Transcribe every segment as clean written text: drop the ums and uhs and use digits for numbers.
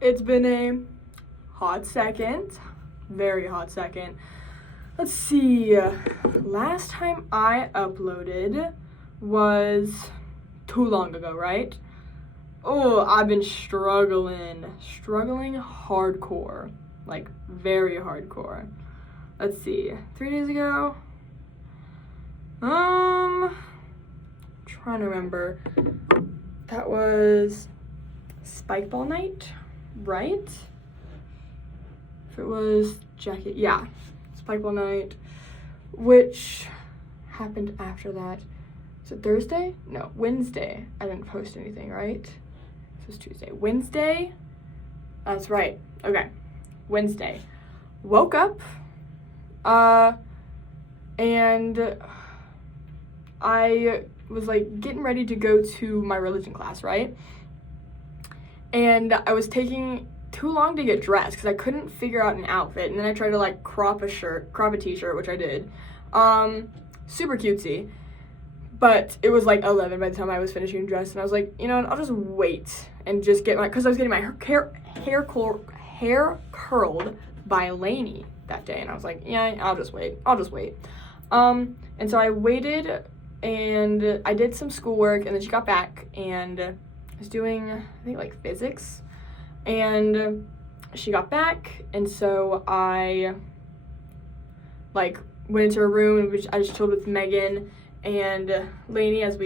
It's been a hot second, very hot second. Let's see, last time I uploaded was too long ago, right? Oh, I've been struggling hardcore, like very hardcore. Let's see, 3 days ago, trying to remember, that was Spike Ball night, right? If it was Jacket, yeah, Spike Ball night, which happened after that. Is it Thursday? No, Wednesday. I didn't post anything, right? This was Tuesday. Wednesday? That's right. Okay, Wednesday. Woke up, and I was like getting ready to go to my religion class, right? And I was taking too long to get dressed because I couldn't figure out an outfit, and then I tried to like crop a t-shirt, which I did. Super cutesy, but it was like 11 by the time I was finishing dressed, and I was like, you know what, I'll just wait and just get because I was getting my hair curled by Lainey that day, and I was like, yeah, I'll just wait. And so I waited, and I did some schoolwork, and then she got back, and I was doing, I think, like physics, and she got back, and so I like went into her room, and I just chilled with Megan and Lainey as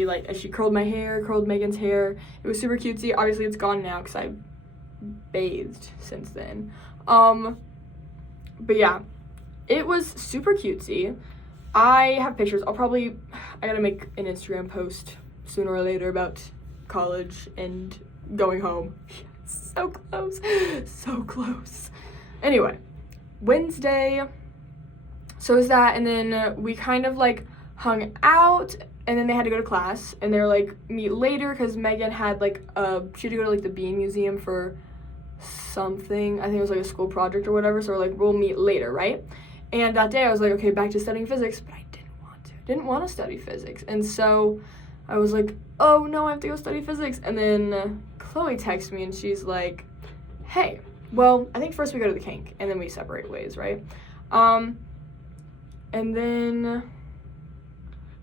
she curled Megan's hair. It was super cutesy. Obviously it's gone now because I bathed since then. But yeah, it was super cutesy. I have pictures. I gotta make an Instagram post sooner or later about college and going home. So close. Anyway, Wednesday, so is that, and then we kind of like hung out, and then they had to go to class, and they were like, meet later, because Megan had like she had to go to like the Bean Museum for something. I think it was like a school project or whatever, so we're like, we'll meet later, right? And that day I was like, okay, back to studying physics, but I didn't want to study physics, and so I was like, oh no, I have to go study physics. And then Chloe texts me, and she's like, hey, well, I think first we go to the kink, and then we separate ways, right? And then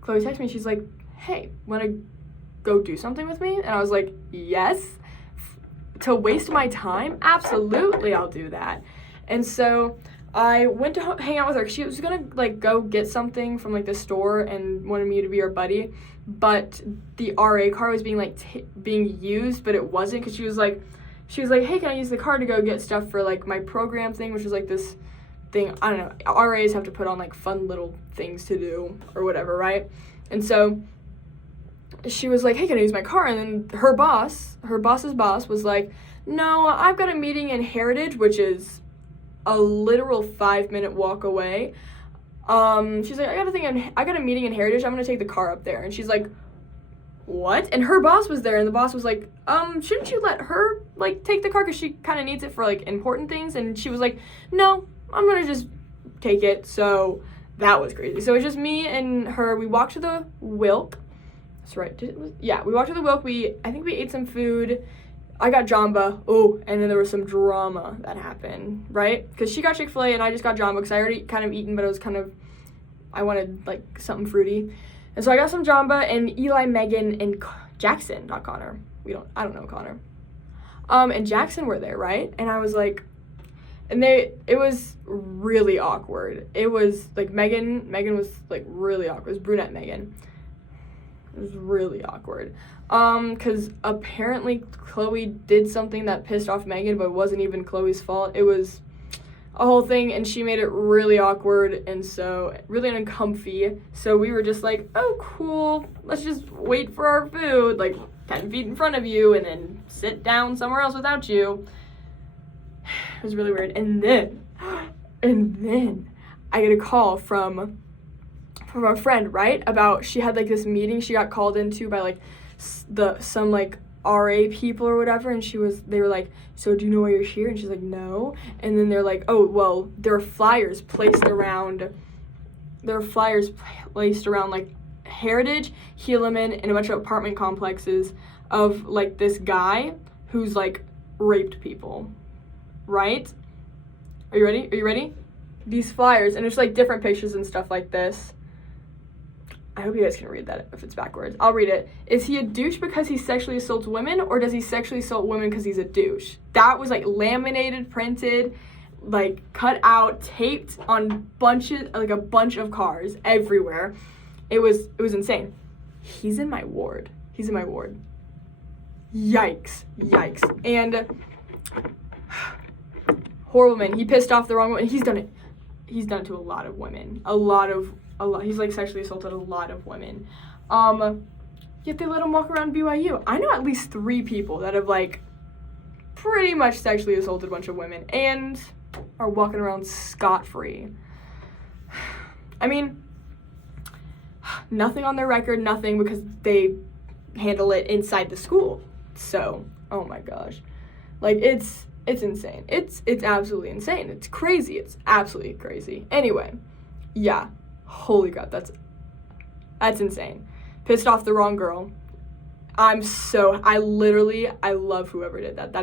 Chloe texts me, she's like, hey, want to go do something with me? And I was like, yes. To waste my time? Absolutely, I'll do that. And so I went to hang out with her. She was gonna like go get something from like the store and wanted me to be her buddy, but the RA car was being being used, but it wasn't, because she was like, hey, can I use the car to go get stuff for like my program thing, which was like this thing, I don't know, RAs have to put on like fun little things to do or whatever, right? And so she was like, hey, can I use my car? And then her boss's boss was like, no, I've got a meeting in Heritage, which is a literal 5-minute walk away. She's like, I got a meeting in Heritage, I'm gonna take the car up there. And she's like, what? And her boss was there, and the boss was like, shouldn't you let her like take the car, because she kind of needs it for like important things? And she was like, no, I'm gonna just take it. So that was crazy. So it was just me and her. We walked to the Wilk. That's right. We walked to the Wilk. I think we ate some food. I got Jamba. Oh, and then there was some drama that happened, right? Because she got Chick-fil-A and I just got Jamba because I already kind of eaten, but I wanted like something fruity. And so I got some Jamba, and Eli, Megan, and Jackson, not Connor. I don't know Connor. And Jackson were there, right? And I was like, it was really awkward. It was like Megan was like really awkward. It was brunette Megan. It was really awkward. Because apparently Chloe did something that pissed off Megan, but it wasn't even Chloe's fault. It was a whole thing, and she made it really awkward, and so really uncomfy. So we were just like, oh, cool, let's just wait for our food, like 10 feet in front of you, and then sit down somewhere else without you. It was really weird. And then I get a call from a friend, right? About she had like this meeting she got called into by like some like RA people or whatever, and they were like, so do you know why you're here? And she's like, no. And then they're like, oh, well, there are flyers placed around like Heritage, Helaman, and a bunch of apartment complexes of like this guy who's like raped people. right? Are you ready? Are you ready? These flyers, and there's like different pictures and stuff like this. I hope you guys can read that if it's backwards. I'll read it. Is he a douche because he sexually assaults women, or does he sexually assault women because he's a douche? That was like laminated, printed, like cut out, taped on a bunch of cars everywhere. It was insane. He's in my ward. Yikes. And horrible man. He pissed off the wrong one. He's done it to a lot of women. He's like sexually assaulted a lot of women. Yet they let him walk around BYU. I know at least 3 people that have like pretty much sexually assaulted a bunch of women and are walking around scot-free. I mean, nothing on their record, nothing, because they handle it inside the school. So, oh my gosh. Like, it's insane. It's absolutely insane. It's crazy. It's absolutely crazy. Anyway, yeah. Holy crap, that's insane. Pissed off the wrong girl. I love whoever did that.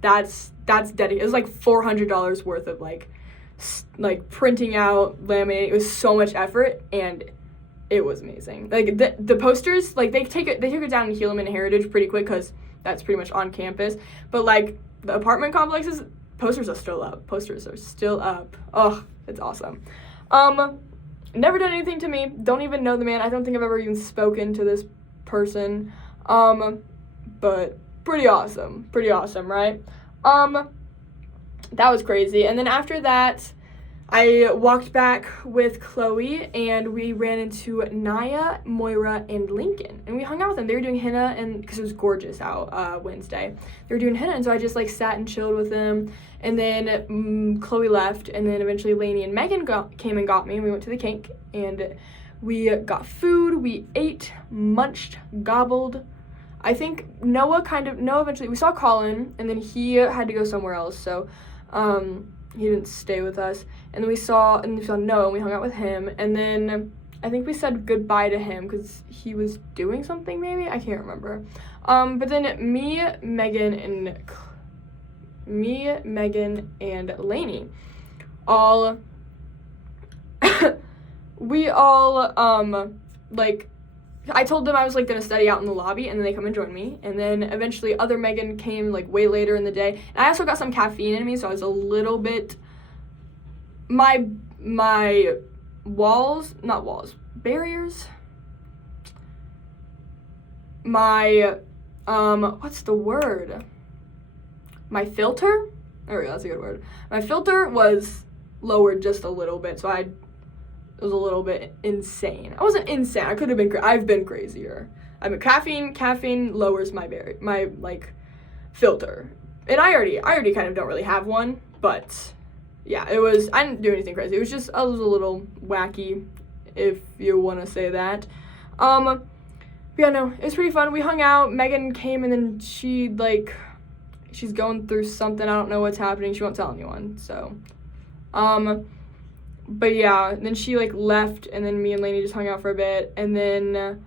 That's dedicated. It was like $400 worth of like printing out, laminating. It was so much effort, and it was amazing. Like the posters, like they took it down in Helaman Heritage pretty quick because that's pretty much on campus. But like the apartment complexes, posters are still up. Oh, it's awesome. Never done anything to me. Don't even know the man. I don't think I've ever even spoken to this person. But pretty awesome, right? That was crazy. And then after that, I walked back with Chloe, and we ran into Naya, Moira, and Lincoln, and we hung out with them. They were doing henna, and because it was gorgeous out Wednesday, they were doing henna, and so I just like sat and chilled with them. And then Chloe left, and then eventually Lainey and Megan came and got me, and we went to the kink, and we got food. We ate, munched, gobbled. I think Noah eventually, we saw Colin, and then he had to go somewhere else, so he didn't stay with us. And then we saw Noah, and we hung out with him, and then I think we said goodbye to him because he was doing something, maybe? I can't remember. But then me, Megan, and Lainey all we all like, I told them I was like gonna study out in the lobby, and then they come and join me, and then eventually other Megan came like way later in the day, and I also got some caffeine in me, so I was a little bit, my barriers, my what's the word, my filter, there we go, that's a good word, my filter was lowered just a little bit, so it was a little bit insane. I wasn't insane. I've been crazier. I mean, caffeine lowers my like filter, and I already kind of don't really have one. But yeah, I didn't do anything crazy. I was a little wacky, if you want to say that. Yeah, no, it was pretty fun. We hung out. Megan came, and then she's going through something. I don't know what's happening. She won't tell anyone. So, but yeah, then she like left, and then me and Lainey just hung out for a bit, and then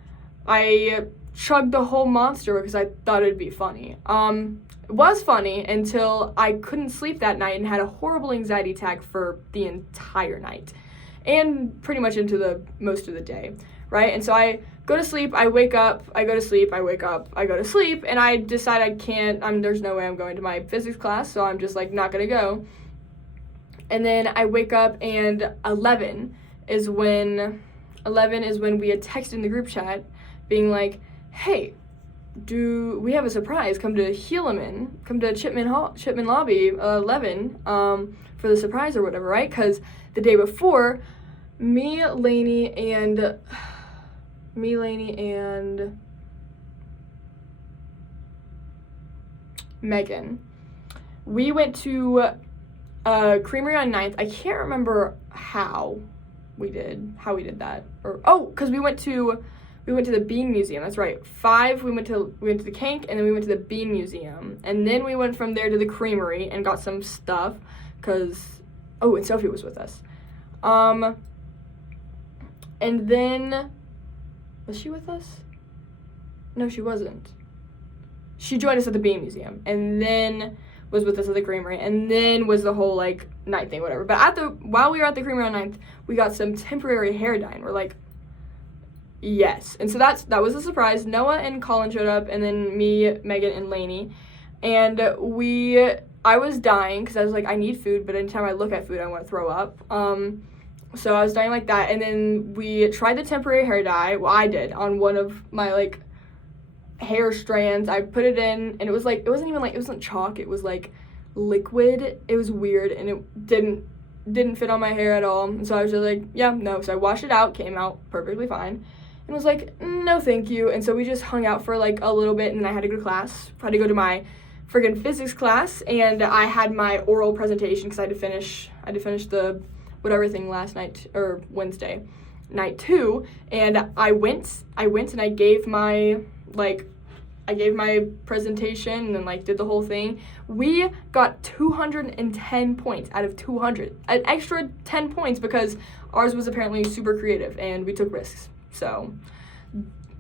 I chugged the whole Monster because I thought it'd be funny. It was funny until I couldn't sleep that night and had a horrible anxiety attack for the entire night, and pretty much into the most of the day, right? And so I go to sleep, I wake up, I go to sleep, I wake up, I go to sleep, and I decide I can't. There's no way I'm going to my physics class, so I'm just like not gonna go. And then I wake up, and 11 is when we had texted in the group chat being like, hey, do we have a surprise? Come to Helaman, come to Chipman Lobby 11 for the surprise or whatever, right? Because the day before, me, Lainey, and Megan, we went to Creamery on 9th. I can't remember how we did that. Because we went to the Bean Museum. That's right. 5, we went to the Kink, and then we went to the Bean Museum, and then we went from there to the Creamery and got some stuff. And Sophie was with us. And then was she with us? No, she wasn't. She joined us at the Bean Museum, and then was with us at the Creamery, and then was the whole like night thing, whatever. But while we were at the Creamery on 9th, we got some temporary hair dye, and we're like, yes. And so that was a surprise. Noah and Colin showed up, and then me, Megan, and Lainey, and I was dying because I was like, I need food, but anytime I look at food, I want to throw up. So I was dying like that, and then we tried the temporary hair dye. Well, I did on one of my like hair strands. I put it in, and it was like, it wasn't chalk, it was like liquid. It was weird, and it didn't fit on my hair at all. And so I was just like, yeah, no. So I washed it out, came out perfectly fine, and was like, no thank you. And so we just hung out for like a little bit, and then I had to go to class. I had to go to my friggin' physics class, and I had my oral presentation because I had to finish the whatever thing last night, or Wednesday night too. And I went and I gave my presentation, and then like did the whole thing. We got 210 points out of 200, an extra 10 points because ours was apparently super creative and we took risks. So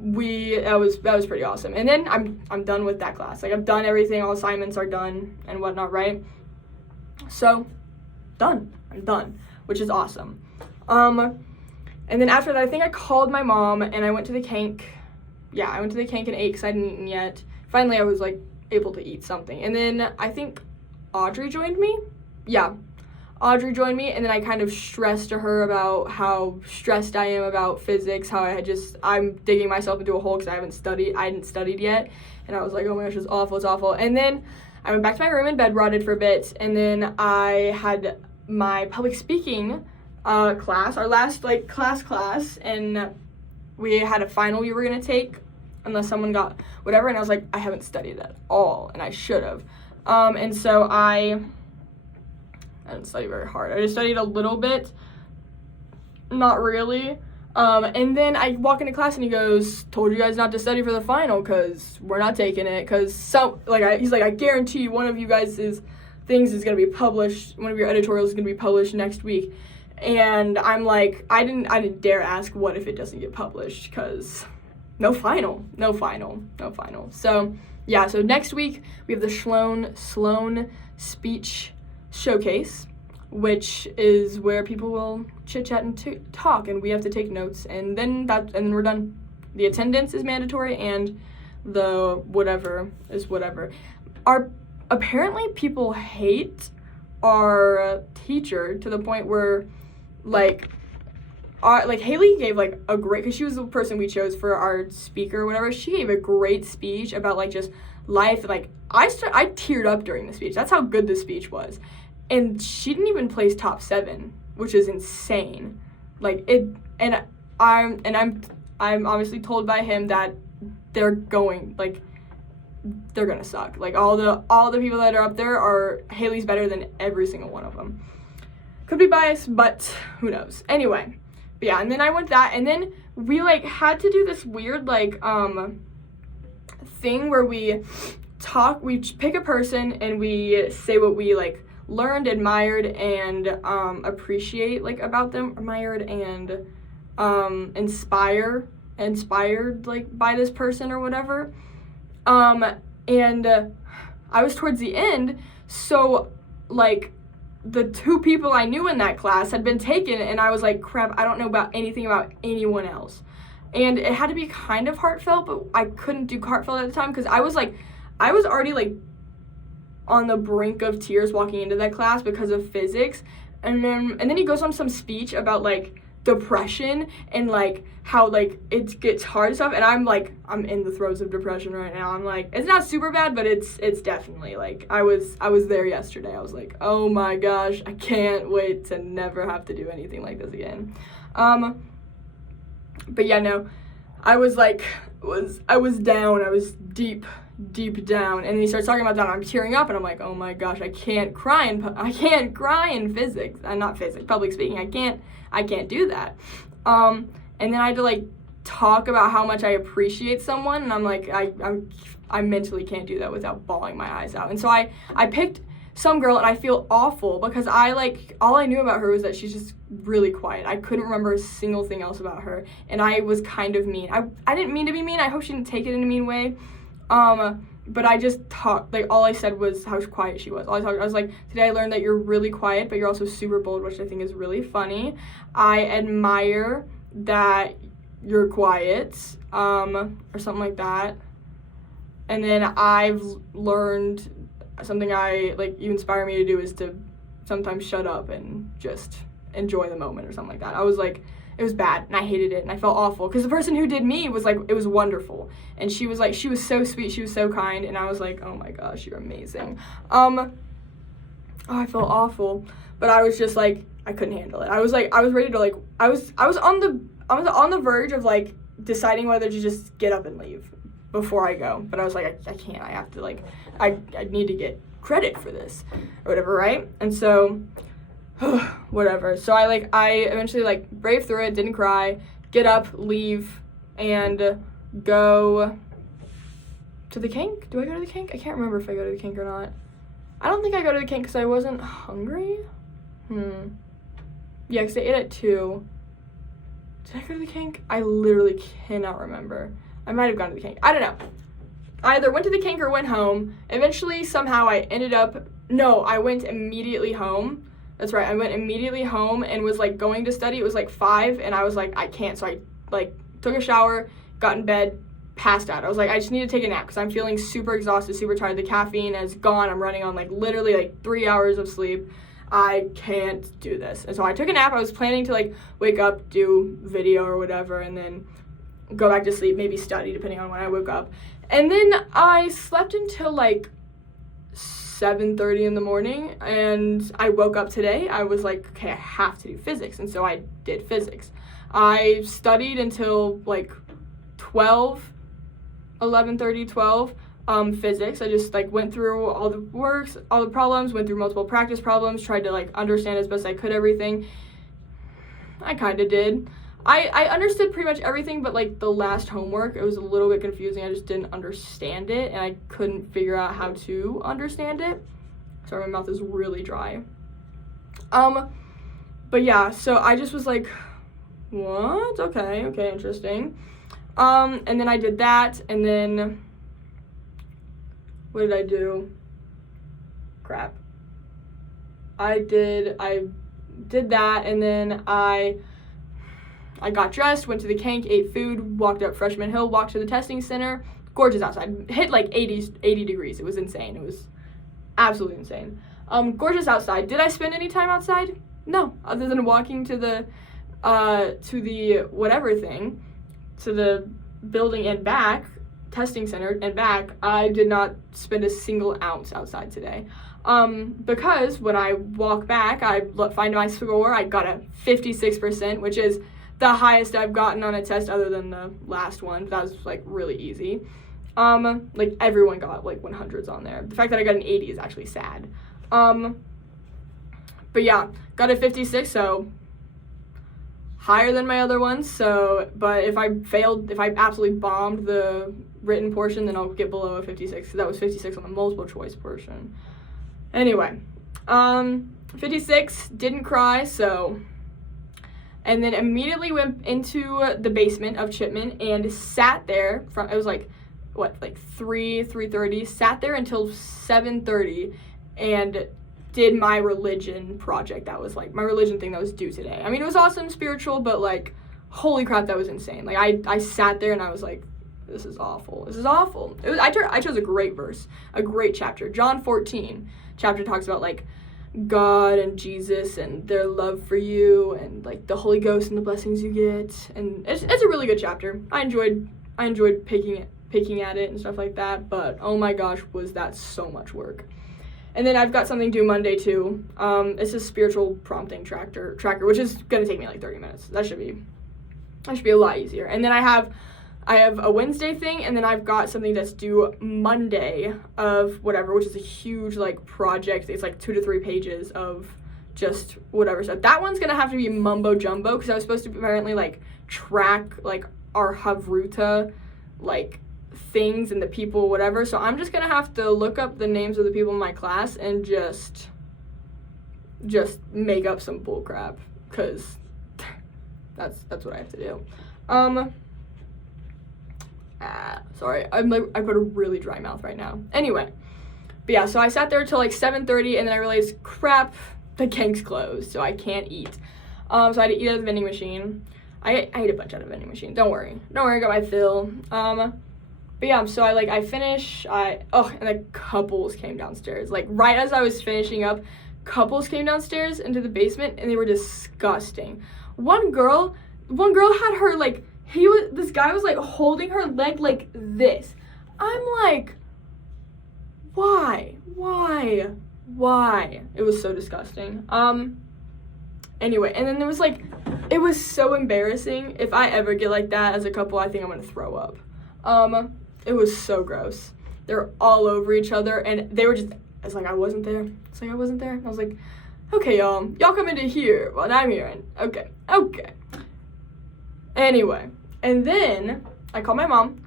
that was pretty awesome. And then I'm done with that class. Like, I've done everything, all assignments are done and whatnot, right? So I'm done, which is awesome. And then after that, I think I called my mom and I went to the Kank. Yeah, I went to the Kank and ate because I hadn't eaten yet. Finally, I was like able to eat something. And then I think Audrey joined me. Yeah, Audrey joined me, and then I kind of stressed to her about how stressed I am about physics, how I'm digging myself into a hole because I hadn't studied yet. And I was like, oh my gosh, it's awful. And then I went back to my room and bed rotted for a bit, and then I had my public speaking class, our last like class, and we had a final we were gonna take unless someone got whatever, and I was like, I haven't studied at all, and I should have. And so I didn't study very hard. I just studied a little bit, not really. And then I walk into class and he goes, told you guys not to study for the final because we're not taking it, because he's like, I guarantee you one of you guys' things is going to be published, one of your editorials is going to be published next week. And I'm like, I didn't dare ask what if it doesn't get published, because no final. So yeah, so next week we have the Sloan speech showcase, which is where people will chit chat and talk, and we have to take notes, and then we're done. The attendance is mandatory, and the whatever is whatever. Apparently people hate our teacher to the point where like Haley gave like a great, because she was the person we chose for our speaker or whatever. She gave a great speech about like just life, and like I teared up during the speech. That's how good the speech was. And she didn't even place top 7, which is insane. Like it, and I'm obviously told by him that they're gonna suck. Like all the people that are up there Haley's better than every single one of them. Could be biased, but who knows. Anyway, but yeah, and then I went that, and then we like had to do this weird like thing where we pick a person and we say what we like learned, admired, and appreciate like about them, admired and inspired like by this person or whatever. And I was towards the end, so like the 2 people I knew in that class had been taken, and I was like, crap, I don't know about anything about anyone else. And it had to be kind of heartfelt, but I couldn't do heartfelt at the time because I was already like on the brink of tears walking into that class because of physics. And then he goes on some speech about like depression and like how like it gets hard and stuff, and I'm in the throes of depression right now. I'm like, it's not super bad, but it's definitely like I was there yesterday. I was like, oh my gosh, I can't wait to never have to do anything like this again. But yeah, no, I was down. I was deep down, and then he starts talking about that, and I'm tearing up, and I'm like, oh my gosh, I can't cry in physics. Not physics, public speaking. I can't do that. And then I had to like talk about how much I appreciate someone, and I'm like, I mentally can't do that without bawling my eyes out. And so I picked some girl, and I feel awful because all I knew about her was that she's just really quiet. I couldn't remember a single thing else about her, and I was kind of mean. I didn't mean to be mean. I hope she didn't take it in a mean way. but I just talked, like, all I said was how quiet she was. I was like, today I learned that you're really quiet, but you're also super bold, which I think is really funny. I admire that you're quiet, or something like that. And then I've learned something you inspire me to do is to sometimes shut up and just enjoy the moment or something like that. I was like, it was bad, and I hated it, and I felt awful, because the person who did me was like, it was wonderful, and she was so sweet, she was so kind, and I was like, oh my gosh, you're amazing. I felt awful, but I was just like, I couldn't handle it. I was ready to, like, I was on the verge of, like, deciding whether to just get up and leave before I go, but I was like, I can't, I have to, like, I need to get credit for this, or whatever, right? And so, whatever. So I eventually, like, braved through it, didn't cry, get up, leave, and go to the kink. Do I go to the kink? I can't remember if I go to the kink or not. I don't think I go to the kink because I wasn't hungry. Yeah, because I ate at 2. Did I go to the kink? I literally cannot remember. I might have gone to the kink. I don't know. I either went to the kink or went home. Eventually, somehow, I went immediately home. That's right, I went immediately home and was, like, going to study. It was, like, 5, and I was like, I can't. So I, like, took a shower, got in bed, passed out. I was like, I just need to take a nap because I'm feeling super exhausted, super tired. The caffeine is gone. I'm running on, like, literally, like, 3 hours of sleep. I can't do this. And so I took a nap. I was planning to, like, wake up, do video or whatever, and then go back to sleep, maybe study, depending on when I woke up. And then I slept until, like, 7:30 in the morning, and I woke up today. I was like, okay, I have to do physics, and so I did physics. I studied until, like, 11:30, 12, physics. I just, like, went through all the works, all the problems, went through multiple practice problems, tried to, like, understand as best I could everything. I kind of did. I understood pretty much everything, but, like, the last homework, it was a little bit confusing. I just didn't understand it, and I couldn't figure out how to understand it. Sorry, my mouth is really dry. But yeah, so I just was like, what? Okay, interesting. And then I did that, and then, what did I do? Crap. I did that, and then I got dressed, went to the kink, ate food, walked up Freshman Hill, walked to the testing center. Gorgeous outside. Hit like 80 degrees. It was insane. It was absolutely insane. Gorgeous outside. Did I spend any time outside? No, other than walking to the whatever thing, to the building and back, testing center and back. I did not spend a single ounce outside today. Because when I walk back, I find my score. I got a 56%, which is the highest I've gotten on a test other than the last one. That was, like, really easy. Like, everyone got, like, 100s on there. The fact that I got an 80 is actually sad. But yeah, got a 56, so higher than my other ones. So, but if I absolutely bombed the written portion, then I'll get below a 56, because that was 56 on the multiple choice portion. Anyway, 56, didn't cry, so... And then immediately went into the basement of Chipman and sat there it was like, 3:30, sat there until 7:30 and did my religion project. That was, like, my religion thing that was due today. I mean, it was awesome, spiritual, but, like, holy crap, that was insane. Like, I sat there and I was like, this is awful. This is awful. I chose a great verse, a great chapter. John 14 chapter talks about, like, God and Jesus and their love for you and, like, the Holy Ghost and the blessings you get, and it's a really good chapter. I enjoyed picking at it and stuff like that, but oh my gosh, was that so much work. And then I've got something due Monday too. It's a spiritual prompting tracker, which is gonna take me like 30 minutes. That should be a lot easier. And then I have a Wednesday thing, and then I've got something that's due Monday of whatever, which is a huge, like, project. It's like 2 to 3 pages of just whatever. So that one's gonna have to be mumbo jumbo, because I was supposed to apparently, like, track, like, our Havruta, like, things and the people, whatever. So I'm just gonna have to look up the names of the people in my class and just make up some bull crap, because that's what I have to do. Sorry, I've got a really dry mouth right now. Anyway, but yeah, so I sat there till like 7:30, and then I realized, crap, the Kenk's closed, so I can't eat. So I had to eat at the vending machine. I ate a bunch out of the vending machine. Don't worry, I got my fill. But yeah, so I finish. And the couples came downstairs. Like right as I was finishing up, couples came downstairs into the basement, and they were disgusting. One girl had her like. This guy was like holding her leg like this. I'm like, why? It was so disgusting. Anyway, and then there was like, it was so embarrassing. If I ever get like that as a couple, I think I'm gonna throw up. It was so gross. They're all over each other, and they were just, it's like I wasn't there. I was like, okay, y'all come into here while I'm here, and okay. Anyway, and then I called my mom,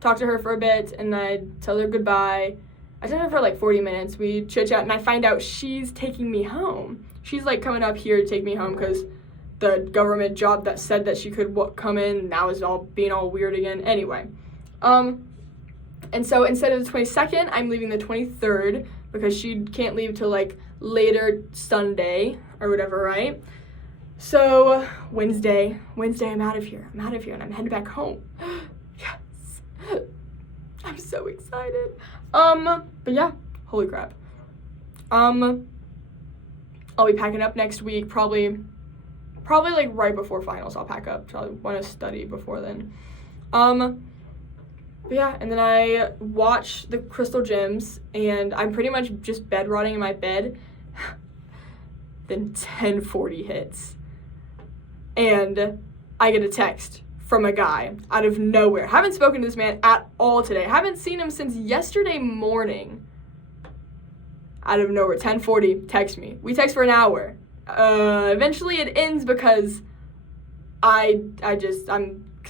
talked to her for a bit, and I tell her goodbye. I talked to her for like 40 minutes. We chit-chat, and I find out she's taking me home. She's like coming up here to take me home because the government job that said that she could come in now is all being all weird again. Anyway, and so instead of the 22nd, I'm leaving the 23rd because she can't leave till like later Sunday or whatever, right? So Wednesday, I'm out of here, and I'm headed back home. Yes, I'm so excited. But yeah, holy crap. I'll be packing up next week, probably like right before finals. I'll pack up. So I want to study before then. But yeah, and then I watch the Crystal Gems, and I'm pretty much just bed rotting in my bed. Then 10:40 hits, and I get a text from a guy out of nowhere. Haven't spoken to this man at all today. Haven't seen him since yesterday morning. Out of nowhere, 10:40, text me. We text for an hour. Eventually it ends because I'm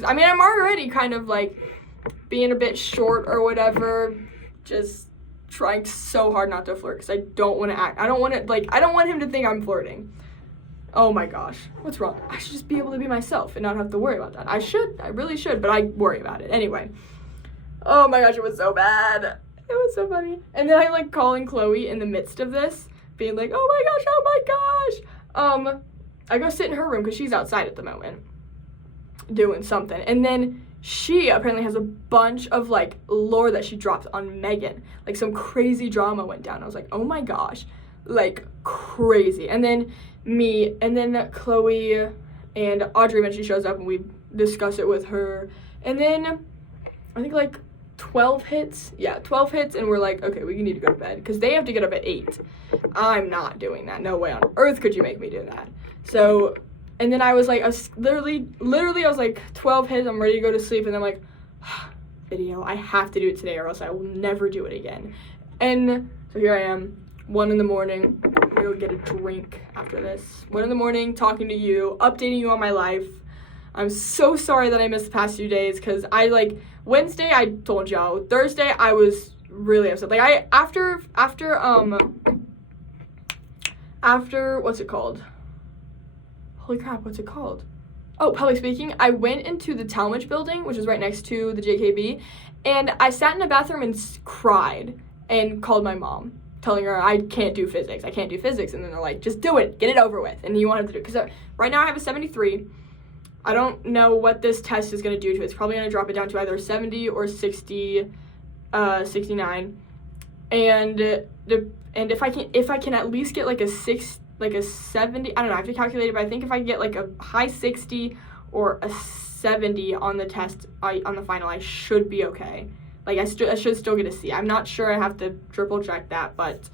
already kind of like being a bit short or whatever, just trying so hard not to flirt because I don't want him to think I'm flirting. Oh my gosh, what's wrong? I should just be able to be myself and not have to worry about that. I really should, but I worry about it. Anyway, oh my gosh, it was so bad. It was so funny. And then I'm like calling Chloe in the midst of this, being like, oh my gosh. I go sit in her room because she's outside at the moment doing something. And then she apparently has a bunch of like lore that she dropped on Megan. Like some crazy drama went down. I was like, oh my gosh, like crazy. And then Chloe and Audrey eventually shows up and we discuss it with her. And then I think like 12 hits. Yeah, 12 hits, and we're like, okay, we need to go to bed because they have to get up at 8. I'm not doing that. No way on earth could you make me do that. So, and then I was literally, I was like 12 hits, I'm ready to go to sleep, and I'm like, video, I have to do it today or else I will never do it again. And so here I am, 1 in the morning. I'm gonna go get a drink after this. 1 in the morning, talking to you, updating you on my life. I'm so sorry that I missed the past few days because Wednesday I told y'all. Thursday I was really upset. Like after what's it called? Holy crap, what's it called? Oh, public speaking. I went into the Talmadge building, which is right next to the JKB, and I sat in a bathroom and cried and called my mom, telling her I can't do physics. And then they're like, just do it, get it over with. And you wanted to do it because right now I have a 73. I don't know what this test is going to do to it. It's probably going to drop it down to either 70 or 69. And if I can at least get like a 70, I don't know, I have to calculate it, but I think if I get like a high 60 or a 70 on the test, on the final, I should be okay. Like I should still get a C. I'm not sure, I have to triple check that, but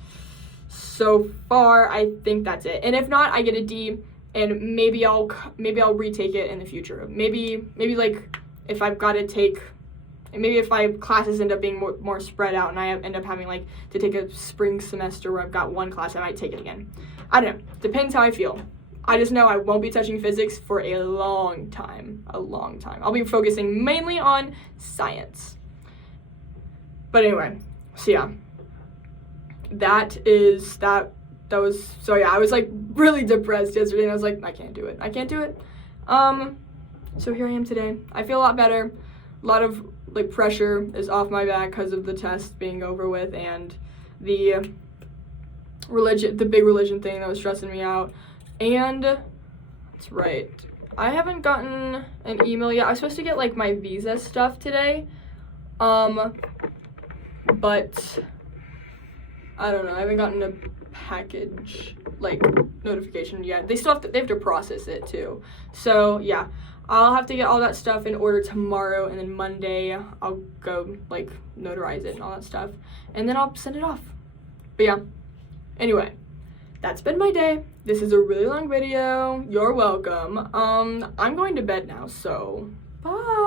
so far I think that's it. And if not, I get a D. And maybe I'll retake it in the future. Maybe like if I've got to take, maybe if my classes end up being more spread out and I end up having like to take a spring semester where I've got one class, I might take it again. I don't know. Depends how I feel. I just know I won't be touching physics for a long time. I'll be focusing mainly on science. But anyway, so yeah. I was like really depressed yesterday and I was like, I can't do it. So here I am today. I feel a lot better. a lot of like pressure is off my back because of the test being over with and the big religion thing that was stressing me out. And that's right, I haven't gotten an email yet. I was supposed to get like my visa stuff today, but I don't know, I haven't gotten a package like notification yet. They have to process it too. So yeah, I'll have to get all that stuff in order tomorrow, and then Monday I'll go like notarize it and all that stuff, and then I'll send it off. But yeah, anyway, that's been my day. This is a really long video. You're welcome. I'm going to bed now, so bye.